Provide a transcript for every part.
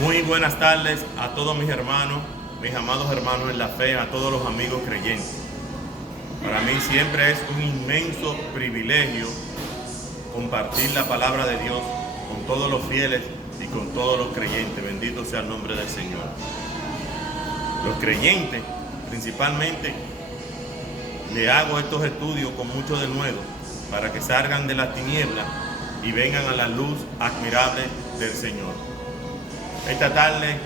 Muy buenas tardes a todos mis hermanos, mis amados hermanos en la fe, a todos los amigos creyentes. Para mí siempre es un inmenso privilegio compartir la palabra de Dios con todos los fieles y con todos los creyentes. Bendito sea el nombre del Señor. Los creyentes, principalmente, le hago estos estudios con mucho denuedo para que salgan de las tinieblas y vengan a la luz admirable del Señor. Esta tarde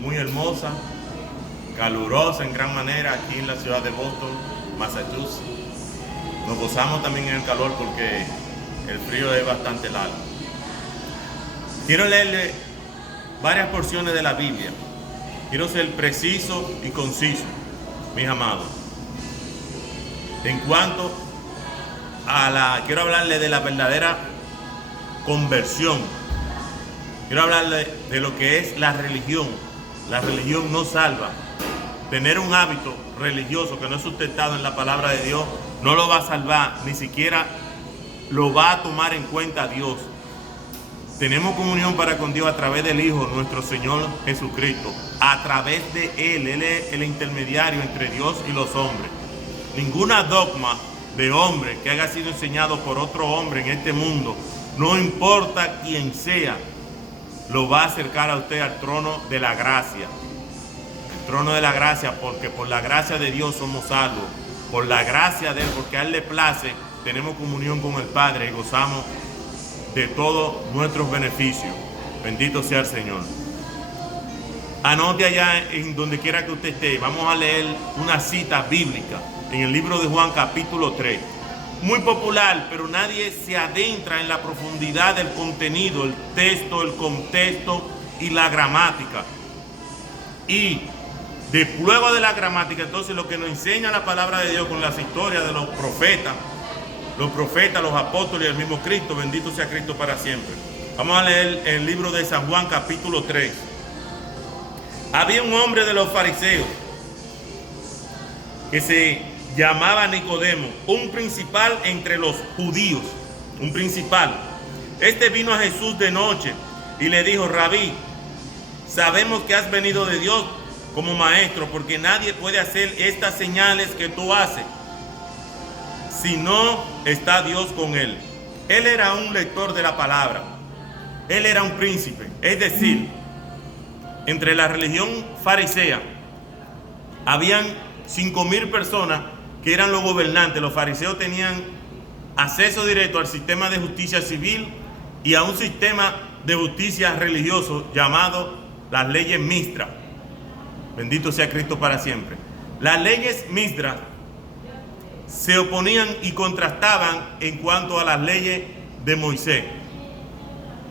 muy hermosa, calurosa en gran manera aquí en la ciudad de Boston, Massachusetts. Nos gozamos también en el calor porque el frío es bastante largo. Quiero leerle varias porciones de la Biblia. Quiero ser preciso y conciso, mis amados. En cuanto a quiero hablarle de la verdadera conversión. Quiero hablarle de lo que es la religión. La religión no salva. Tener un hábito religioso que no es sustentado en la palabra de Dios no lo va a salvar, ni siquiera lo va a tomar en cuenta Dios. Tenemos comunión para con Dios a través del Hijo, nuestro Señor Jesucristo. A través de Él es el intermediario entre Dios y los hombres. Ninguna dogma de hombre que haya sido enseñado por otro hombre en este mundo, no importa quién sea, lo va a acercar a usted al trono de la gracia. El trono de la gracia, porque por la gracia de Dios somos salvos. Por la gracia de Él, porque a Él le place, tenemos comunión con el Padre y gozamos de todos nuestros beneficios. Bendito sea el Señor. Anote allá en donde quiera que usted esté. Vamos a leer una cita bíblica en el libro de Juan capítulo 3. Muy popular, pero nadie se adentra en la profundidad del contenido, el texto, el contexto y la gramática. Y luego de la gramática, entonces lo que nos enseña la palabra de Dios con las historias de los profetas, los apóstoles y el mismo Cristo, bendito sea Cristo para siempre. Vamos a leer el libro de San Juan capítulo 3. Había un hombre de los fariseos que se llamaba Nicodemo, un principal entre los judíos, un principal. Este vino a Jesús de noche y le dijo: Rabí, sabemos que has venido de Dios como maestro, porque nadie puede hacer estas señales que tú haces si no está Dios con él. Él era un lector de la palabra, él era un príncipe, es decir, entre la religión farisea habían 5,000 personas que eran los gobernantes. Los fariseos tenían acceso directo al sistema de justicia civil y a un sistema de justicia religioso llamado las leyes mixtas. Bendito sea Cristo para siempre. Las leyes mixtas se oponían y contrastaban en cuanto a las leyes de Moisés.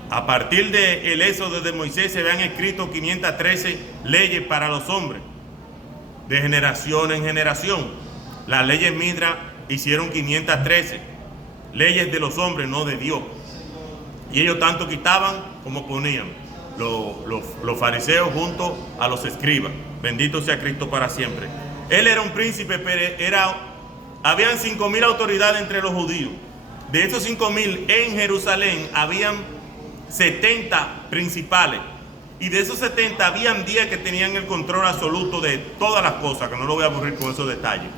A partir del éxodo de Moisés se habían escrito 513 leyes para los hombres, de generación en generación. Las leyes mixtas hicieron 513 leyes de los hombres, no de Dios. Y ellos tanto quitaban como ponían. Los fariseos junto a los escribas. Bendito sea Cristo para siempre. Él era un príncipe, pero habían 5,000 autoridades entre los judíos. De esos 5,000 en Jerusalén habían 70 principales. Y de esos 70 habían 10 que tenían el control absoluto de todas las cosas, que no lo voy a aburrir con esos detalles.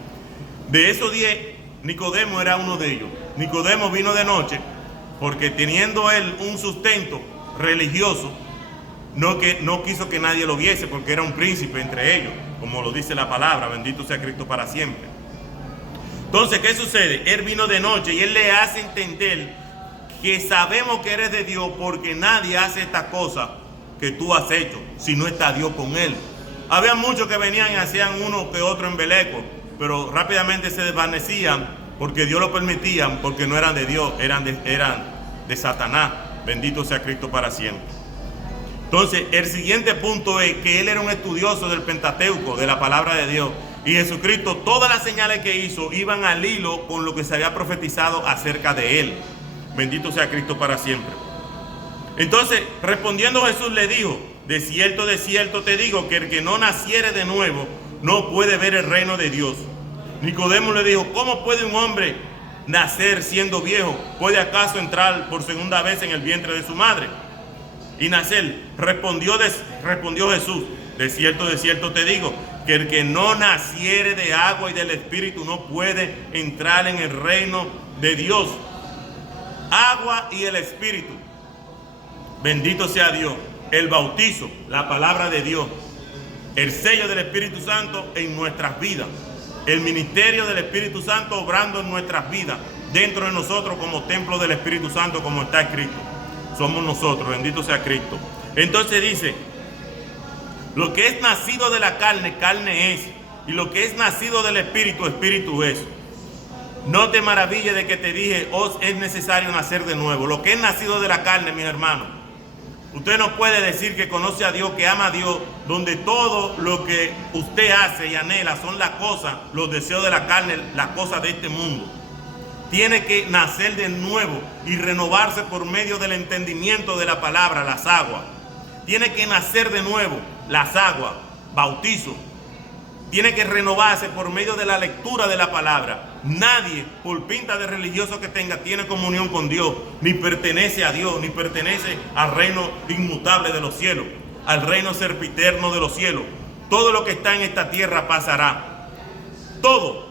De esos 10, Nicodemo era uno de ellos. Nicodemo vino de noche porque, teniendo él un sustento religioso, no quiso que nadie lo viese, porque era un príncipe entre ellos, como lo dice la palabra. Bendito sea Cristo para siempre. Entonces, ¿qué sucede? Él vino de noche y él le hace entender que sabemos que eres de Dios, porque nadie hace esta cosa que tú has hecho si no está Dios con él. Había muchos que venían y hacían uno que otro embeleco, pero rápidamente se desvanecían porque Dios lo permitía, porque no eran de Dios, eran de Satanás. Bendito sea Cristo para siempre. Entonces, el siguiente punto es que él era un estudioso del Pentateuco, de la palabra de Dios. Y Jesucristo, todas las señales que hizo iban al hilo con lo que se había profetizado acerca de él. Bendito sea Cristo para siempre. Entonces, respondiendo Jesús le dijo: de cierto te digo que el que no naciere de nuevo no puede ver el reino de Dios. Nicodemo le dijo: ¿cómo puede un hombre nacer siendo viejo? ¿Puede acaso entrar por segunda vez en el vientre de su madre? y nacer. Respondió Jesús: de cierto te digo, que el que no naciere de agua y del Espíritu no puede entrar en el reino de Dios. Agua y el Espíritu. Bendito sea Dios. El bautizo, la palabra de Dios, el sello del Espíritu Santo en nuestras vidas, el ministerio del Espíritu Santo obrando en nuestras vidas, dentro de nosotros como templo del Espíritu Santo, como está escrito. Somos nosotros, bendito sea Cristo. Entonces dice: lo que es nacido de la carne, carne es, y lo que es nacido del Espíritu, Espíritu es. No te maravilles de que te dije: os es necesario nacer de nuevo. Lo que es nacido de la carne, mis hermanos, usted no puede decir que conoce a Dios, que ama a Dios, donde todo lo que usted hace y anhela son las cosas, los deseos de la carne, las cosas de este mundo. Tiene que nacer de nuevo y renovarse por medio del entendimiento de la palabra, las aguas. Tiene que nacer de nuevo, las aguas, bautizo. Tiene que renovarse por medio de la lectura de la palabra. Nadie, por pinta de religioso que tenga, tiene comunión con Dios, ni pertenece a Dios, ni pertenece al reino inmutable de los cielos, al reino sempiterno de los cielos. Todo lo que está en esta tierra pasará. Todo.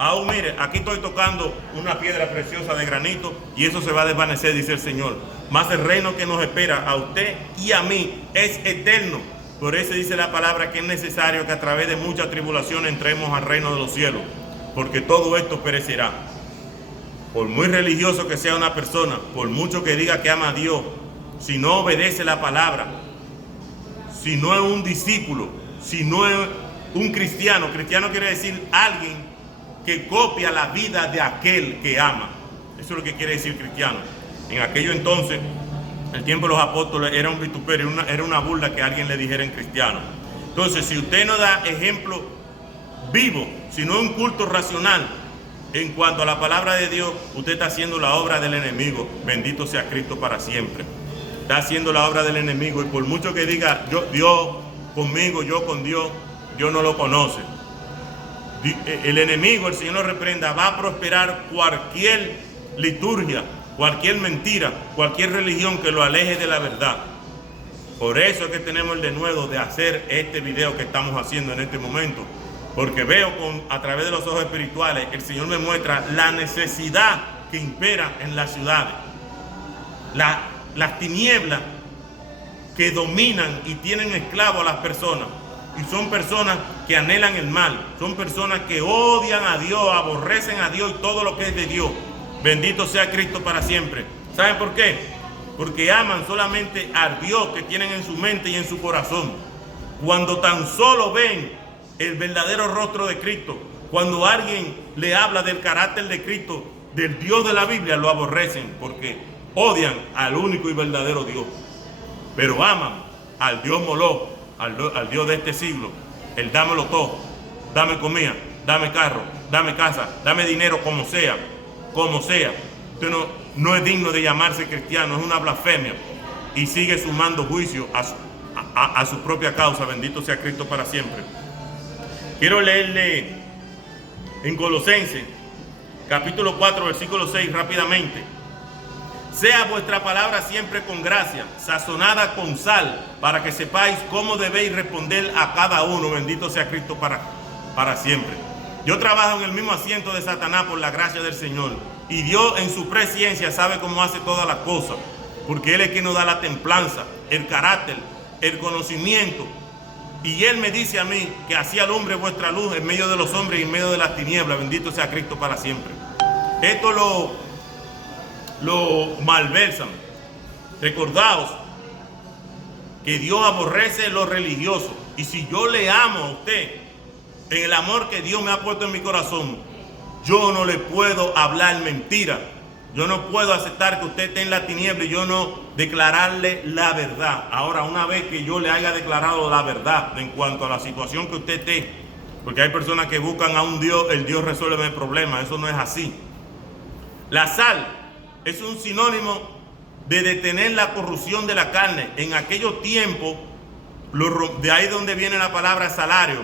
Aún mire, aquí estoy tocando una piedra preciosa de granito y eso se va a desvanecer, dice el Señor. Mas el reino que nos espera a usted y a mí es eterno. Por eso dice la palabra que es necesario que a través de mucha tribulación entremos al reino de los cielos, porque todo esto perecerá. Por muy religioso que sea una persona, por mucho que diga que ama a Dios, si no obedece la palabra, si no es un discípulo, si no es un cristiano, cristiano quiere decir alguien que copia la vida de aquel que ama. Eso es lo que quiere decir cristiano. En aquello entonces, el tiempo de los apóstoles era un vituperio, era una burla que alguien le dijera en cristiano. Entonces, si usted no da ejemplo vivo, si no es un culto racional en cuanto a la palabra de Dios, usted está haciendo la obra del enemigo. Bendito sea Cristo para siempre. Está haciendo la obra del enemigo, y por mucho que diga Dios conmigo, yo con Dios, Dios no lo conoce. El enemigo, el Señor lo reprenda, va a prosperar cualquier liturgia, cualquier mentira, cualquier religión que lo aleje de la verdad. Por eso es que tenemos el denuedo de hacer este video que estamos haciendo en este momento, porque veo a través de los ojos espirituales, el Señor me muestra la necesidad que impera en las ciudades, las tinieblas que dominan y tienen esclavos a las personas. Y son personas que anhelan el mal, son personas que odian a Dios, aborrecen a Dios y todo lo que es de Dios. Bendito sea Cristo para siempre. ¿Saben por qué? Porque aman solamente al Dios que tienen en su mente y en su corazón. Cuando tan solo ven el verdadero rostro de Cristo, cuando alguien le habla del carácter de Cristo, del Dios de la Biblia, lo aborrecen porque odian al único y verdadero Dios. Pero aman al Dios Moloch, al Dios de este siglo, el dámelo todo, dame comida, dame carro, dame casa, dame dinero, como sea. Usted no es digno de llamarse cristiano, es una blasfemia, y sigue sumando juicio a su propia causa. Bendito sea Cristo para siempre. Quiero leerle en Colosenses capítulo 4 versículo 6 rápidamente. Sea vuestra palabra siempre con gracia, sazonada con sal, para que sepáis cómo debéis responder a cada uno. Bendito sea Cristo para siempre. Yo trabajo en el mismo asiento de Satanás por la gracia del Señor. Y Dios en su presciencia sabe cómo hace todas las cosas. Porque Él es quien nos da la templanza, el carácter, el conocimiento. Y Él me dice a mí que así alumbre vuestra luz en medio de los hombres y en medio de las tinieblas. Bendito sea Cristo para siempre. Esto lo malversan. Recordaos que Dios aborrece lo religioso. Y si yo le amo a usted en el amor que Dios me ha puesto en mi corazón, yo no le puedo hablar mentira. Yo no puedo aceptar que usted esté en la tiniebla y yo no declararle la verdad. Ahora, una vez que yo le haya declarado la verdad en cuanto a la situación que usted esté, porque hay personas que buscan a un Dios, el Dios resuelve el problema. Eso no es así. La sal es un sinónimo de detener la corrupción de la carne. En aquellos tiempos, de ahí donde viene la palabra salario,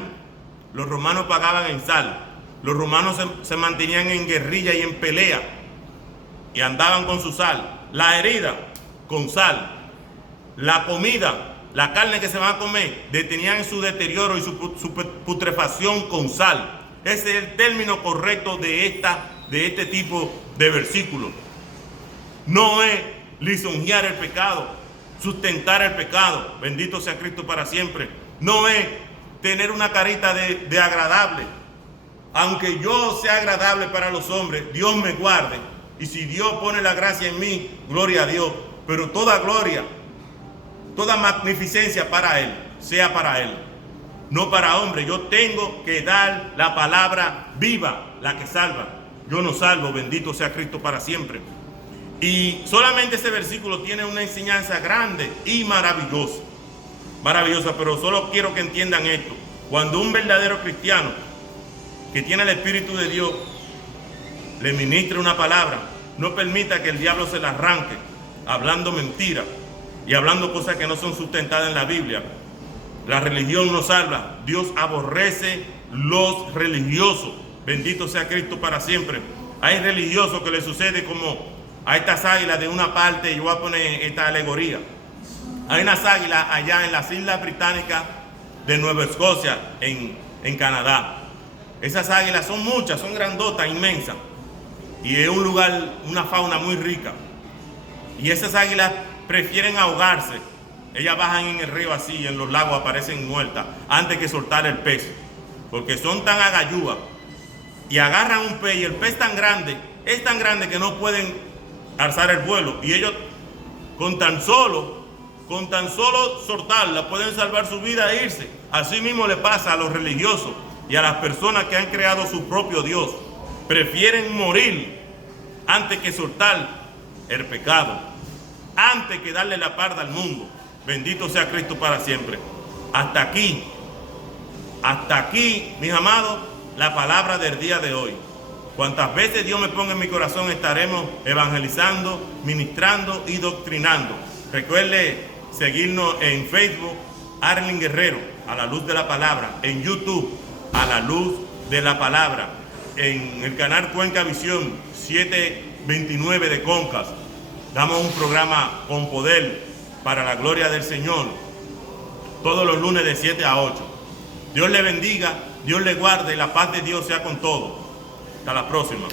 los romanos pagaban en sal. Los romanos se mantenían en guerrilla y en pelea y andaban con su sal. La herida con sal. la comida, la carne que se van a comer, detenían su deterioro y su putrefacción con sal. Ese es el término correcto de este tipo de versículos. No es lisonjear el pecado, sustentar el pecado, bendito sea Cristo para siempre. No es tener una carita de agradable. Aunque yo sea agradable para los hombres, Dios me guarde. Y si Dios pone la gracia en mí, gloria a Dios. Pero toda gloria, toda magnificencia para Él, sea para Él, no para hombre. Yo tengo que dar la palabra viva, la que salva. Yo no salvo, bendito sea Cristo para siempre. Y solamente ese versículo tiene una enseñanza grande y maravillosa. Maravillosa, pero solo quiero que entiendan esto. Cuando un verdadero cristiano que tiene el Espíritu de Dios le ministre una palabra, no permita que el diablo se la arranque hablando mentiras y hablando cosas que no son sustentadas en la Biblia. La religión no salva. Dios aborrece los religiosos. Bendito sea Cristo para siempre. Hay religiosos que le sucede como a estas águilas de una parte, y yo voy a poner esta alegoría. Hay unas águilas allá en las Islas Británicas de Nueva Escocia, en Canadá. Esas águilas son muchas, son grandotas, inmensas. Y es un lugar, una fauna muy rica. Y esas águilas prefieren ahogarse. Ellas bajan en el río así, en los lagos aparecen muertas, antes que soltar el pez. Porque son tan agayúas. Y agarran un pez, y el pez es tan grande que no pueden alzar el vuelo. Y ellos con tan solo soltarla pueden salvar su vida e irse. Así mismo le pasa a los religiosos y a las personas que han creado su propio Dios. Prefieren morir antes que soltar el pecado, antes que darle la parda al mundo. Bendito sea Cristo para siempre. Hasta aquí, mis amados, la palabra del día de hoy. Cuantas veces Dios me ponga en mi corazón, estaremos evangelizando, ministrando y doctrinando. Recuerde seguirnos en Facebook, Arlen Guerrero, a la luz de la palabra, en YouTube, a la luz de la palabra, en el canal Cuenca Visión 729 de Concas. Damos un programa con poder para la gloria del Señor, todos los lunes de 7 a 8. Dios le bendiga, Dios le guarde y la paz de Dios sea con todos. Hasta la próxima.